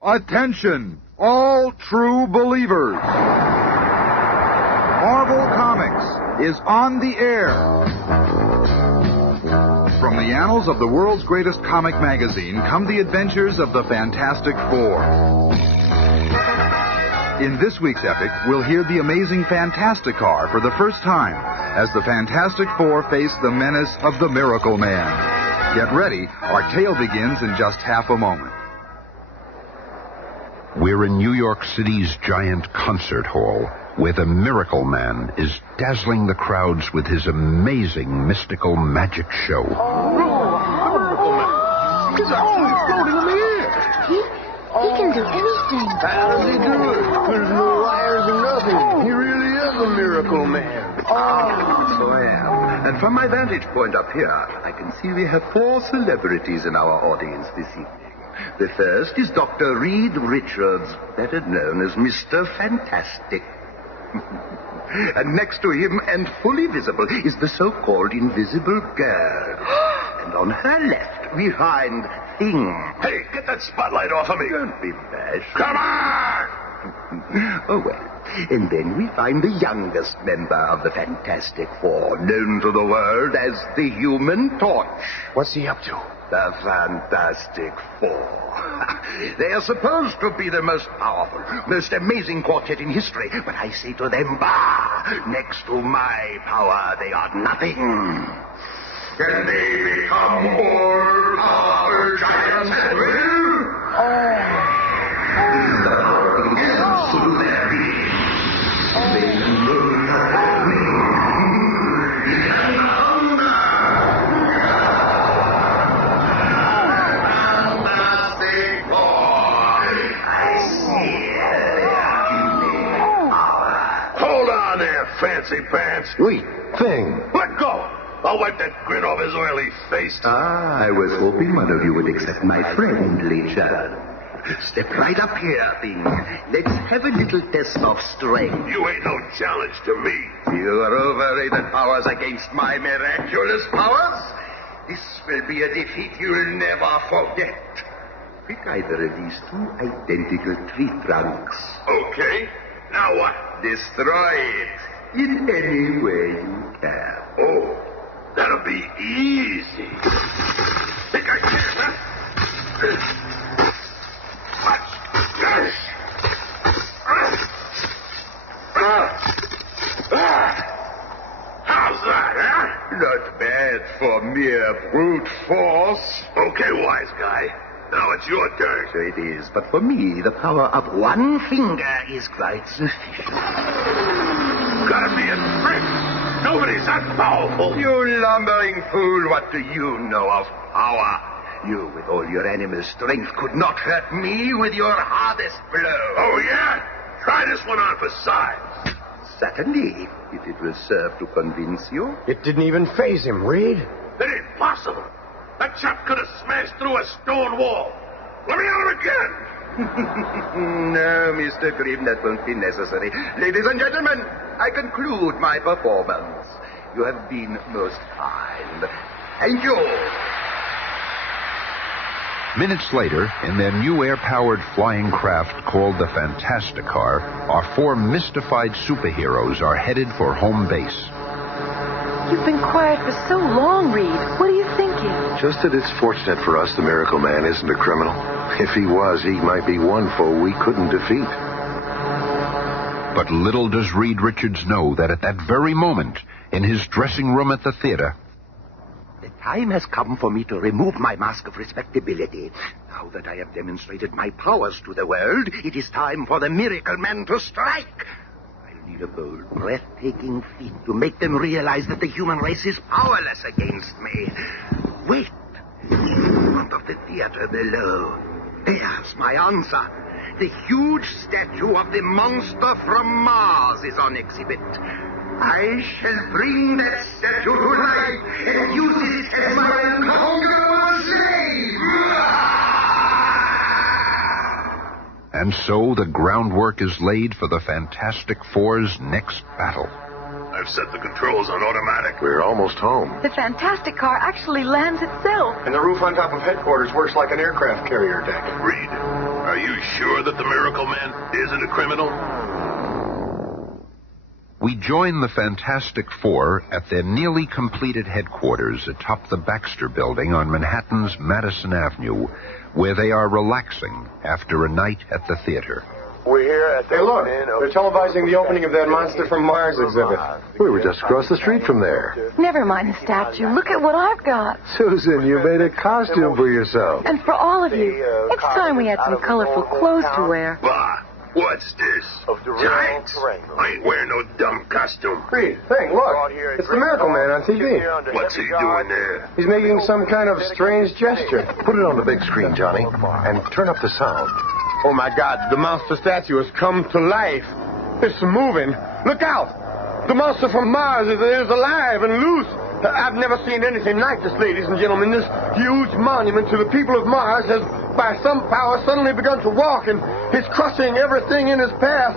Attention, all true believers. Marvel Comics is on the air. From the annals of the world's greatest comic magazine come the adventures of the Fantastic Four. In this week's epic, we'll hear the amazing Fantasticar for the first time as the Fantastic Four face the menace of the Miracle Man. Get ready, our tale begins in just half a moment. We're in New York City's giant concert hall, where the Miracle Man is dazzling the crowds with his amazing mystical magic show. Oh, the Miracle Man! He's always floating in the air! He can do anything. How does he do it? There's no wires and nothing. He really is a Miracle Man. So I am. And from my vantage point up here, I can see we have 4 celebrities in our audience this evening. The first is Dr. Reed Richards, better known as Mr. Fantastic. And next to him, and fully visible, is the so-called Invisible Girl. And on her left, we find Thing. Hey, get that spotlight off of me. Don't be bashful. Come on! Oh, well. And then we find the youngest member of the Fantastic Four, known to the world as the Human Torch. What's he up to? The Fantastic Four. They are supposed to be the most powerful, most amazing quartet in history. But I say to them, bah! Next to my power, they are nothing. Can they become all-powerful giants at will? The power begins through their being. They can rule the fancy pants. Wait, Thing. Let go! I'll wipe that grin off his oily face. I was hoping one of you would accept my friendly challenge. Step right up here, Thing. Let's have a little test of strength. You ain't no challenge to me. Your overrated powers against my miraculous powers? This will be a defeat you'll never forget. Pick either of these 2 identical tree trunks. Okay. Now what? Destroy it in any way you can. Oh, that'll be easy. Think I can, huh? Watch. Yes. How's that, huh? Not bad for mere brute force. Okay, wise guy. Now it's your turn. So it is, but for me, the power of 1 finger is quite sufficient. Gotta be a trick. Nobody's that powerful. You lumbering fool, what do you know of power? You, with all your animal strength, could not hurt me with your hardest blow. Oh, yeah? Try this one on for size. Certainly, if it will serve to convince you. It didn't even faze him, Reed. It ain't possible. That chap could have smashed through a stone wall. Let me at him again. No, Mr. Grimm, that won't be necessary. Ladies and gentlemen, I conclude my performance. You have been most kind. Thank you. Minutes later, in their new air-powered flying craft called the Fantasticar, our 4 mystified superheroes are headed for home base. You've been quiet for so long, Reed. What are you thinking? Just that it's fortunate for us the Miracle Man isn't a criminal. If he was, he might be one foe we couldn't defeat. But little does Reed Richards know that at that very moment, in his dressing room at the theater, The time has come for me to remove my mask of respectability. Now that I have demonstrated my powers to the world, it is time for the Miracle Man to strike. I'll need a bold, breathtaking feat to make them realize that the human race is powerless against me. Wait. In front of the theater below. There's my answer. The huge statue of the monster from Mars is on exhibit. I shall bring that statue to life and use it as my unconquerable slave. And so the groundwork is laid for the Fantastic Four's next battle. I've set the controls on automatic. We're almost home. The Fantastic Car actually lands itself. And the roof on top of headquarters works like an aircraft carrier deck. Reed, are you that the Miracle Man isn't a criminal? We join the Fantastic Four at their nearly completed headquarters atop the Baxter Building on Manhattan's Madison Avenue, where they are relaxing after a night at the theater. We're here at the they're televising the opening of that Monster from Mars exhibit. We were just across the street from there. Never mind the statue. Look at what I've got. Susan, you made a costume for yourself. And for all of you, it's time we had some colorful clothes to wear. Bah! What's this? Giants? I ain't wearing no dumb costume. Reed, hey, look. It's the Miracle Man on TV. What's he doing there? He's making some kind of strange gesture. Put it on the big screen, Johnny, and turn up the sound. Oh, my God, the monster statue has come to life. It's moving. Look out! The monster from Mars is alive and loose. I've never seen anything like this, ladies and gentlemen. This huge monument to the people of Mars has, by some power, suddenly begun to walk, and he's crushing everything in his path.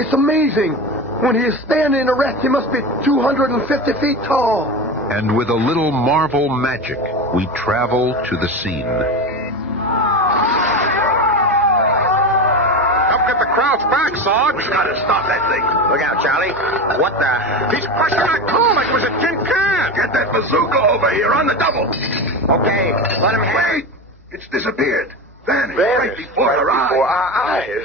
It's amazing. When he is standing erect, he must be 250 feet tall. And with a little Marvel magic, we travel to the scene. Get the crowds back, Sarge. We gotta stop that thing. Look out, Charlie. What the? He's crushing our car like it was a tin can. Get that bazooka over here on the double. Okay, let him have it. Wait! It's disappeared. Vanished right before our eyes.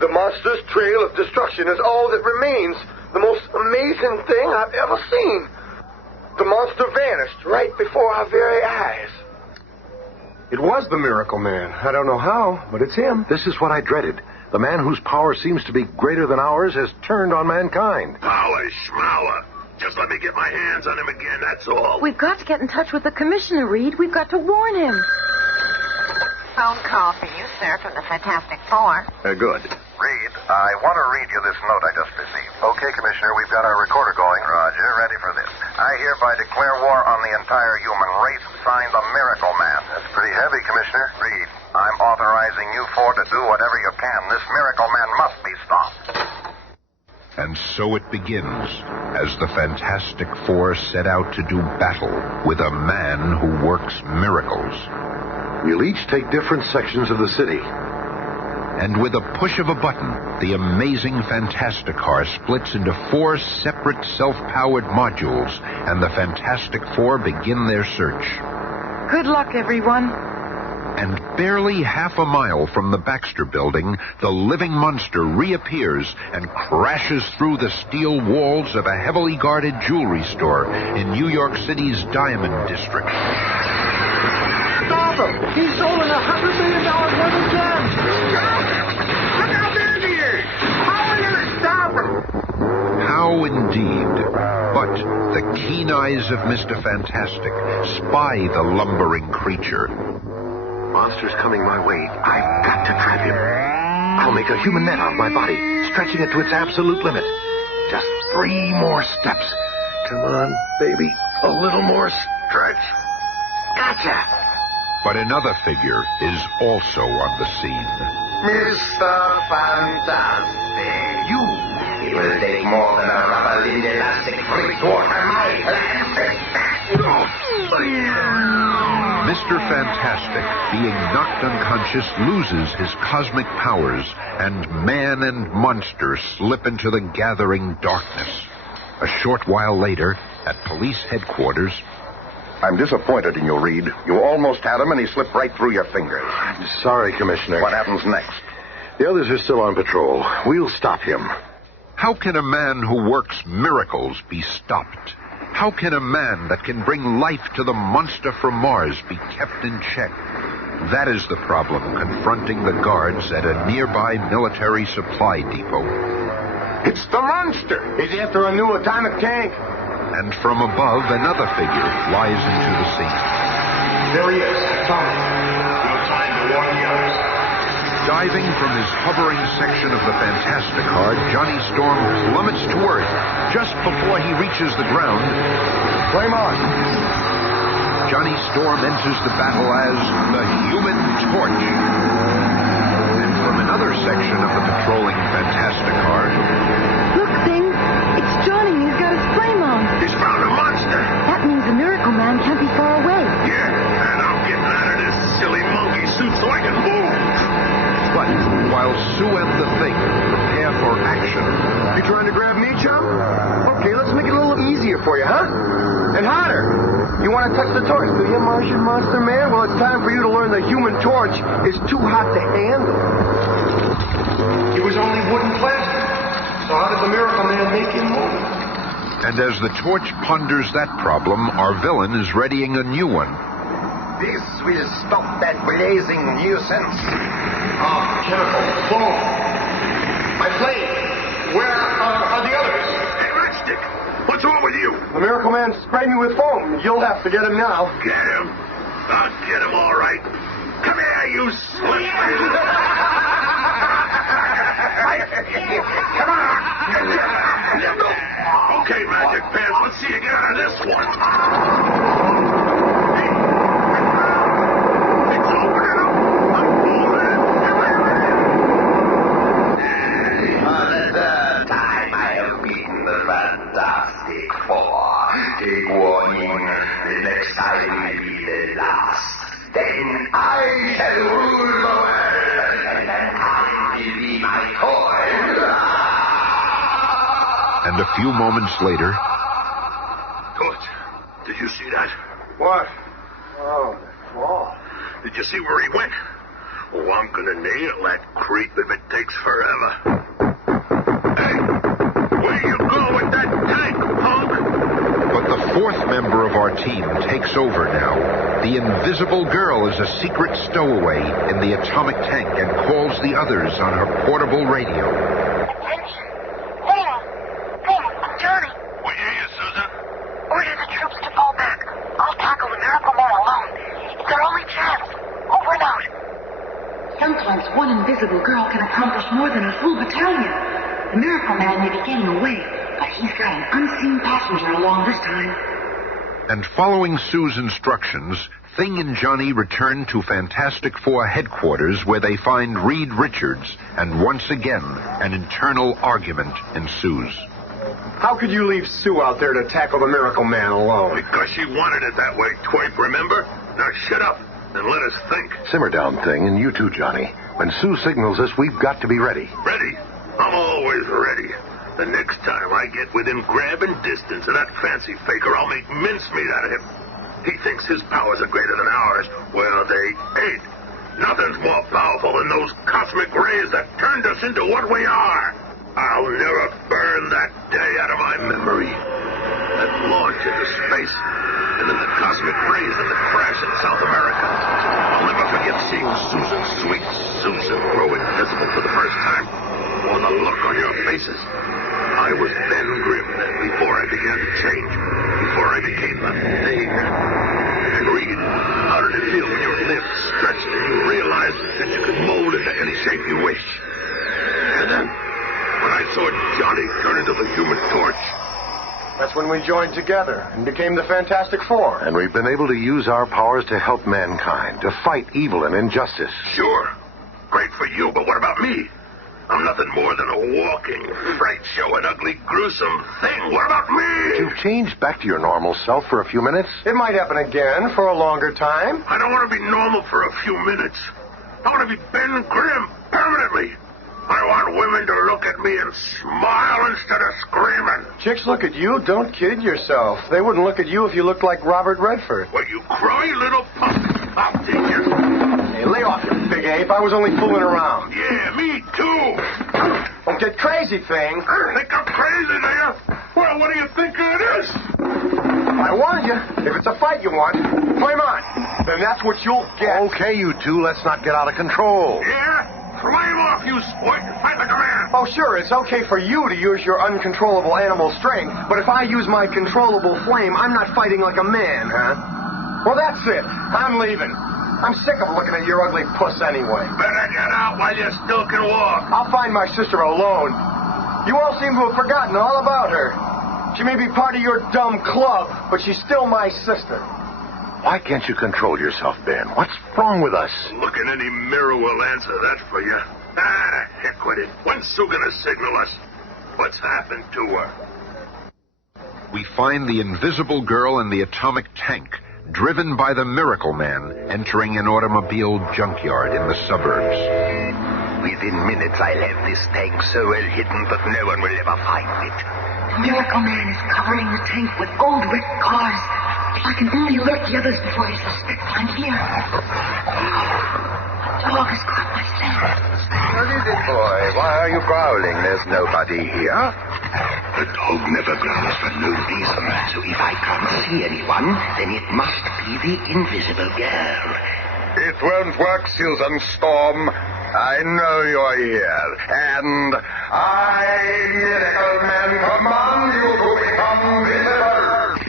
The monster's trail of destruction is all that remains. The most amazing thing I've ever seen. The monster vanished right before our very eyes. It was the Miracle Man. I don't know how, but it's him. This is what I dreaded. The man whose power seems to be greater than ours has turned on mankind. Power schmower. Just let me get my hands on him again, that's all. We've got to get in touch with the commissioner, Reed. We've got to warn him. Phone call for you, sir, from the Fantastic Four. Good. Reed, I want to read you this note I just received. Okay, Commissioner, we've got our recorder going. Roger, ready for this. I hereby declare war on the entire human race. Signed, the Miracle Man. That's pretty heavy, Commissioner. Reed, I'm authorizing you four to do whatever you can. This Miracle Man must be stopped. And so it begins, as the Fantastic Four set out to do battle with a man who works miracles. We'll each take different sections of the city. And with a push of a button, the amazing Fantastic Car splits into 4 separate self-powered modules, and the Fantastic Four begin their search. Good luck, everyone. And barely half a mile from the Baxter Building, the living monster reappears and crashes through the steel walls of a heavily guarded jewelry store in New York City's Diamond District. Stop him! He's stolen $100 million worth of gems! Look how big he is! How are we going to stop him? How indeed. But the keen eyes of Mr. Fantastic spy the lumbering creature. Monster's coming my way. I've got to trap him. I'll make a human net out of my body, stretching it to its absolute limit. Just 3 more steps. Come on, baby. A little more stretch. Gotcha. But another figure is also on the scene. Mr. Fantastic. You. It will take more than a rubber-limbed elastic freak to alter my plans. Mr. Fantastic, being knocked unconscious, loses his cosmic powers, and man and monster slip into the gathering darkness. A short while later, at police headquarters... I'm disappointed in you, Reed. You almost had him, and he slipped right through your fingers. I'm sorry, Commissioner. What happens next? The others are still on patrol. We'll stop him. How can a man who works miracles be stopped? How can a man that can bring life to the monster from Mars be kept in check? That is the problem confronting the guards at a nearby military supply depot. It's the monster! He's after a new atomic tank. And from above, another figure flies into the scene. There he is, Tommy. No time to warn the others. Diving from his hovering section of the Fantastic Car, Johnny Storm plummets to Earth just before he reaches the ground. Flame on. Johnny Storm enters the battle as the Human Torch. And from another section of the patrolling Fantastic Car... Look, Thing. It's Johnny. He's got his flame on. He's found a monster. That means the Miracle Man can't be far away. Yeah, and I'm getting out of this silly monkey suit so I can move. But while Sue and the Thing prepare for action. You trying to grab me, chum? Okay, let's make it a little easier for you, huh? And harder. You want to touch the torch, do you, Martian Monster Man? Well, it's time for you to learn the human torch is too hot to handle. It was only wood and plastic. So how did the Miracle Man make him move? And as the torch ponders that problem, our villain is readying a new one. This will stop that blazing nuisance. Chemical. Boom. My flame. Where are the others? Hey, Matchstick, what's wrong with you? The Miracle Man sprayed me with foam. You'll have to get him now. Get him. I'll get him all right. Come here, you slippery. Come on. Okay, Magic Pants, let's see you get out of this one. It's opening up. I'm moving. For the third time I have beaten the Fantastic Four. Take warning. The next time will be the last. Then I shall rule the world, and mankind will be my toy. And a few moments later... Good. Did you see that? What? Oh, the fall. Did you see where he went? Oh, I'm gonna nail that creep if it takes forever. Hey, where you go with that tank, punk? But the fourth member of our team takes over now. The Invisible Girl is a secret stowaway in the atomic tank and calls the others on her portable radio. Attention. Ben, I'm Johnny. We hear you, Susan. Order the troops to fall back. I'll tackle the Miracle Man alone. It's their only chance. Over and out. Sometimes one invisible girl can accomplish more than a full battalion. The Miracle Man may be getting away, but he's got an unseen passenger along this time. And following Sue's instructions, Thing and Johnny return to Fantastic Four headquarters where they find Reed Richards, and once again, an internal argument ensues. How could you leave Sue out there to tackle the Miracle Man alone? Because she wanted it that way, twerp, remember? Now shut up and let us think. Simmer down, Thing, and you too, Johnny. When Sue signals us, we've got to be ready. Ready? I'm always ready. The next time I get within grabbing distance of that fancy faker, I'll make mincemeat out of him. He thinks his powers are greater than ours. Well, they ain't. Nothing's more powerful than those cosmic rays that turned us into what we are. I'll never burn that day out of my memory. That launch into space, and then the cosmic rays and the crash in South America. I'll never forget seeing Susan, sweet Susan, grow invisible for the first time. Or the look on your faces. I was Ben Grimm then, before I began to change. Before I became the Thing. And Reed, how did it feel when your lips stretched and you realized that you could mold into any shape you wish? And then, when I saw Johnny turn into the Human Torch. That's when we joined together and became the Fantastic Four. And we've been able to use our powers to help mankind, to fight evil and injustice. Sure. Great for you, but what about me? I'm nothing more than a walking fright show, an ugly, gruesome thing. What about me? You've changed back to your normal self for a few minutes. It might happen again for a longer time. I don't want to be normal for a few minutes. I want to be Ben Grimm permanently. I want women to look at me and smile instead of screaming. Chicks look at you. Don't kid yourself. They wouldn't look at you if you looked like Robert Redford. Well, you crummy little punk. I'll teach you. Hey, lay off, you big ape. I was only fooling around. Yeah, me too. Don't get crazy, Thing. Think I'm crazy, do you? Well, what do you think it is? I warned you. If it's a fight you want, flame on. Then that's what you'll get. Okay, you two, let's not get out of control. Yeah? Flame off, you sport, and fight like a man. Oh, sure, it's okay for you to use your uncontrollable animal strength, but if I use my controllable flame, I'm not fighting like a man, huh? Well, that's it. I'm leaving. I'm sick of looking at your ugly puss anyway. Better get out while you still can walk. I'll find my sister alone. You all seem to have forgotten all about her. She may be part of your dumb club, but she's still my sister. Why can't you control yourself, Ben? What's wrong with us? Look in any mirror will answer that for you. Heck with it. When's Sue gonna signal us? What's happened to her? We find the Invisible Girl and the atomic tank, driven by the Miracle Man, entering an automobile junkyard in the suburbs. Within minutes, I'll have this tank so well hidden that no one will ever find it. The Miracle Man is covering the tank with old wrecked cars. If I can only alert the others before they suspect I'm here. A dog has caught my scent. What is it, boy? Why are you growling? There's nobody here. The dog never growls for no reason. So if I can't see anyone, then it must be the invisible girl. It won't work, Susan Storm. I know you're here. And I, Miracle Man, command you to become visible.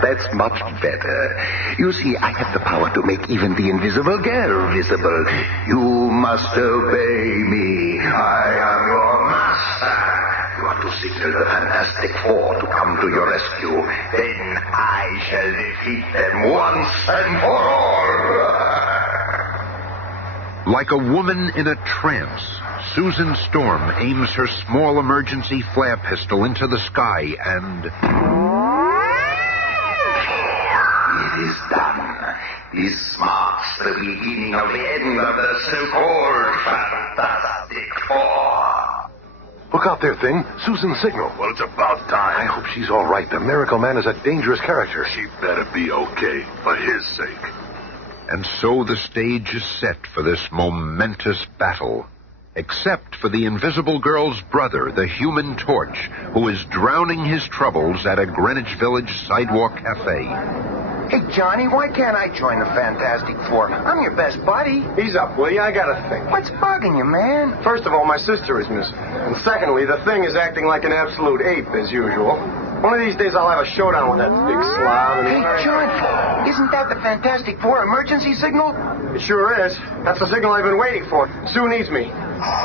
That's much better. You see, I have the power to make even the invisible girl visible. You must obey me. I am your master. You are to signal the Fantastic Four to come to your rescue. Then I shall defeat them once and for all. Like a woman in a trance, Susan Storm aims her small emergency flare pistol into the sky and... It is done. This marks the beginning of the end of the so-called Fantastic Four. Look out there, Thing. Susan's signal. Well, it's about time. I hope she's all right. The Miracle Man is a dangerous character. She better be okay, for his sake. And so the stage is set for this momentous battle. Except for the Invisible Girl's brother, the Human Torch, who is drowning his troubles at a Greenwich Village sidewalk cafe. Hey, Johnny, why can't I join the Fantastic Four? I'm your best buddy. Ease up, will you? I got a thing. What's bugging you, man? First of all, my sister is missing. And secondly, the thing is acting like an absolute ape, as usual. One of these days I'll have a showdown with that big slob. Hey, Johnny, isn't that the Fantastic Four emergency signal? It sure is. That's the signal I've been waiting for. Sue needs me.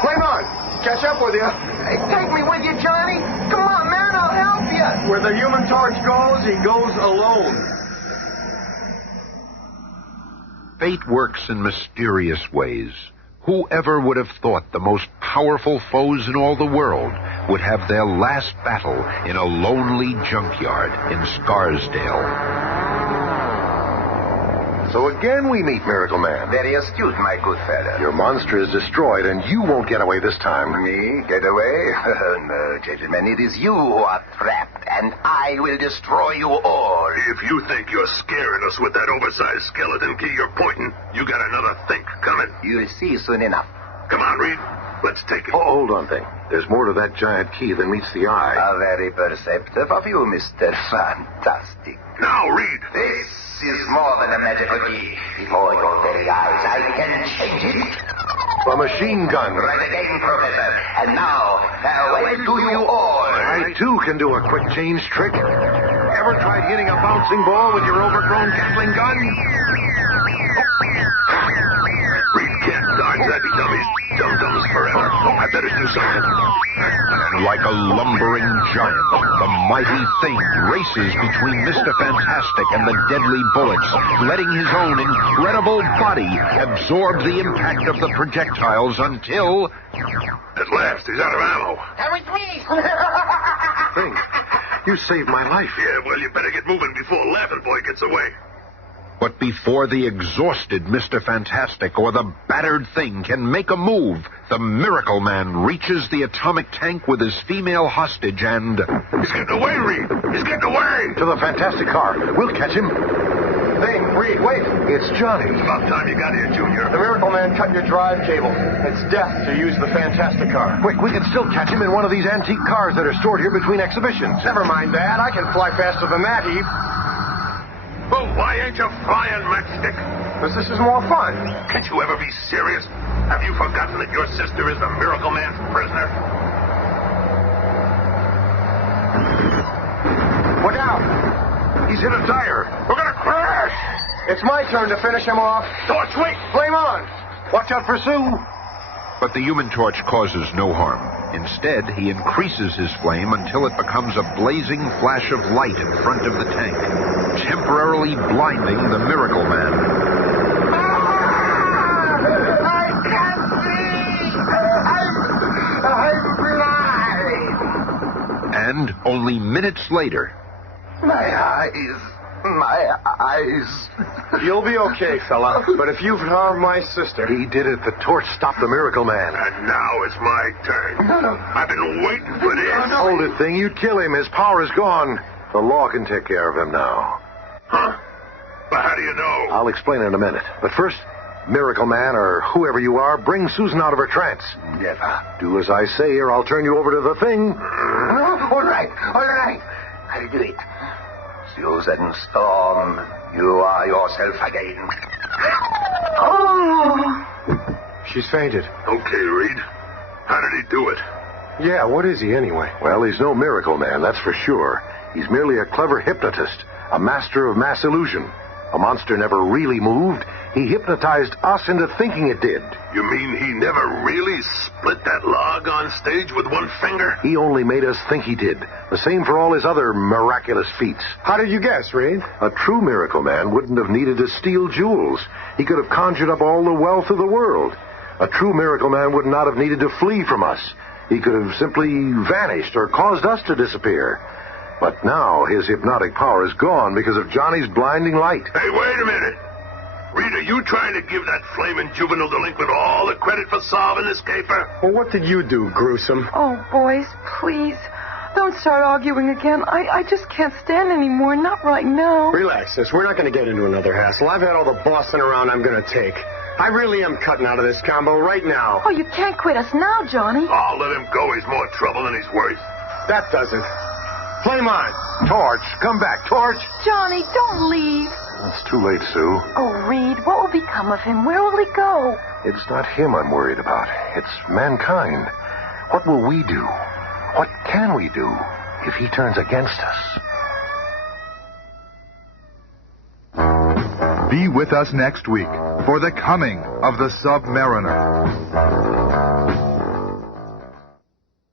Flame on! Catch up with you. Hey, take me with you, Johnny. Come on, man, I'll help you. Where the Human Torch goes, he goes alone. Fate works in mysterious ways. Whoever would have thought the most powerful foes in all the world would have their last battle in a lonely junkyard in Scarsdale? So again we meet Miracle Man. Very astute, my good fellow. Your monster is destroyed, and you won't get away this time. Me? Get away? No, gentlemen, it is you who are trapped, and I will destroy you all. If you think you're scaring us with that oversized skeleton key you're pointing, you got another think coming. You'll see soon enough. Come on, Reed. Let's take it. Oh, hold on, Thing. There's more to that giant key than meets the eye. How very perceptive of you, Mr. Fantastic. Now, Reed. This is more than a magical key. Before your very eyes, I can change it. A machine gun. Right again, Professor. And now, farewell to you all. I, too, can do a quick change trick. Ever tried hitting a bouncing ball with your overgrown Gatling gun? Reed can't dodge that dummies. Dum-dums forever. I better do something. And like a lumbering giant, the mighty Thing races between Mr. Fantastic and the deadly bullets, letting his own incredible body absorb the impact of the projectiles until... At last, he's out of ammo. That was me. Thing, you saved my life. Yeah, well, you better get moving before Laughing Boy gets away. But before the exhausted Mr. Fantastic or the battered Thing can make a move, the Miracle Man reaches the atomic tank with his female hostage and... He's getting away, Reed! He's getting away! To the Fantastic car. We'll catch him. Thing, Reed, wait. It's Johnny. It's about time you got here, Junior. The Miracle Man cut your drive cable. It's death to use the Fantastic car. Quick, we can still catch him in one of these antique cars that are stored here between exhibitions. Never mind that. I can fly faster than that, Heap. Well, why ain't you flying, Matchstick? Because this is more fun. Can't you ever be serious? Have you forgotten that your sister is the Miracle Man's prisoner? Look out! He's hit a tire. We're gonna crash! It's my turn to finish him off. Torch, wait! Flame on! Watch out for Sue. But the Human Torch causes no harm. Instead, he increases his flame until it becomes a blazing flash of light in front of the tank, temporarily blinding the Miracle Man. I can't see! I'm blind! And only minutes later... My eyes, My eyes. You'll be okay, fella. But if you've harmed my sister... He did it. The torch stopped the Miracle Man. And now it's my turn. I've been waiting for this. Hold it, thing. You'd kill him. His power is gone. The law can take care of him now. Huh? But how do you know? I'll explain in a minute. But first, Miracle Man, or whoever you are, bring Susan out of her trance. Never. Do as I say, or I'll turn you over to the thing. All right. I'll do it. Susan Storm, you are yourself again. Oh! She's fainted. Okay, Reed. How did he do it? Yeah, what is he anyway? Well, he's no Miracle Man, that's for sure. He's merely a clever hypnotist, a master of mass illusion. A monster never really moved. He hypnotized us into thinking it did. You mean he never really split that log on stage with one finger? He only made us think he did. The same for all his other miraculous feats. How did you guess, Reed? A true Miracle Man wouldn't have needed to steal jewels. He could have conjured up all the wealth of the world. A true Miracle Man would not have needed to flee from us. He could have simply vanished or caused us to disappear. But now his hypnotic power is gone because of Johnny's blinding light. Hey, wait a minute. Reed, are you trying to give that flaming juvenile delinquent all the credit for solving this caper? Well, what did you do, gruesome? Oh, boys, please. Don't start arguing again. I just can't stand anymore. Not right now. Relax, sis. We're not going to get into another hassle. I've had all the bossing around I'm going to take. I really am cutting out of this combo right now. Oh, you can't quit us now, Johnny. I'll let him go. He's more trouble than he's worth. That doesn't. Flame on. Torch, come back, Torch. Johnny, don't leave. It's too late, Sue. Oh, Reed, what will become of him? Where will he go? It's not him I'm worried about. It's mankind. What will we do? What can we do if he turns against us? Be with us next week for the coming of the Submariner.